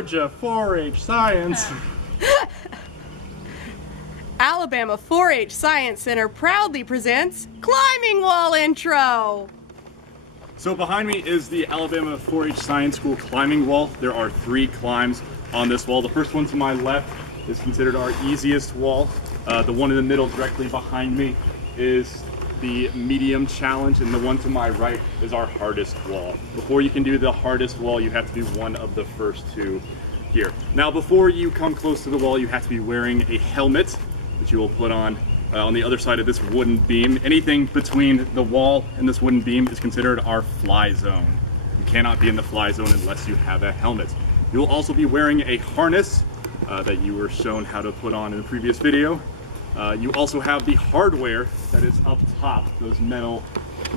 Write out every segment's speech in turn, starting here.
Georgia 4-H Science. Alabama 4-H Science Center proudly presents Climbing Wall Intro. So behind me is the Alabama 4-H Science School climbing wall. There are 3 climbs on this wall. The first one to my left is considered our easiest wall. The one in the middle directly behind me is the medium challenge, and the one to my right is our hardest wall. Before you can do the hardest wall, you have to do one of the first 2 here. Now, before you come close to the wall, you have to be wearing a helmet that you will put on the other side of this wooden beam. Anything between the wall and this wooden beam is considered our fly zone. You cannot be in the fly zone unless you have a helmet. You will also be wearing a harness that you were shown how to put on in the previous video. You also have the hardware that is up top, those metal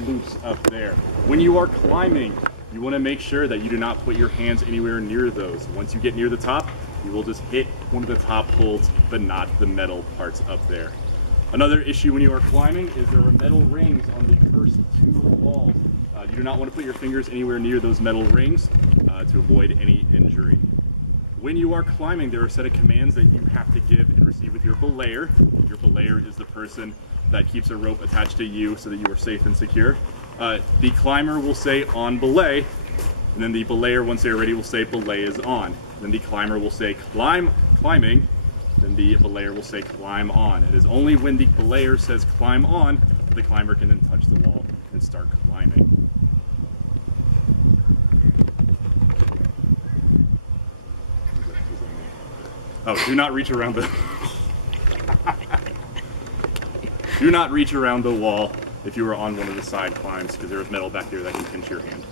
loops up there. When you are climbing, you want to make sure that you do not put your hands anywhere near those. Once you get near the top, you will just hit one of the top holds, but not the metal parts up there. Another issue when you are climbing is there are metal rings on the first 2 walls. You do not want to put your fingers anywhere near those metal rings to avoid any injury. When you are climbing, there are a set of commands that you have to give and receive with your belayer. Your belayer is the person that keeps a rope attached to you so that you are safe and secure. The climber will say on belay, and then the belayer, once they're ready, will say belay is on. Then the climber will say climbing, then the belayer will say climb on. It is only when the belayer says climb on that the climber can then touch the wall and start climbing. Oh, do not reach around the do not reach around the wall if you are on one of the side climbs, because there is metal back there that can pinch your hand.